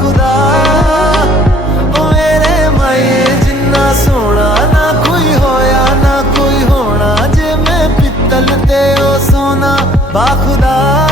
बाखुदा ओ मेरे माए जिन्ना सोना ना कोई होया ना कोई होना जे मैं पित्तल ते ओ सोना बाखुदा।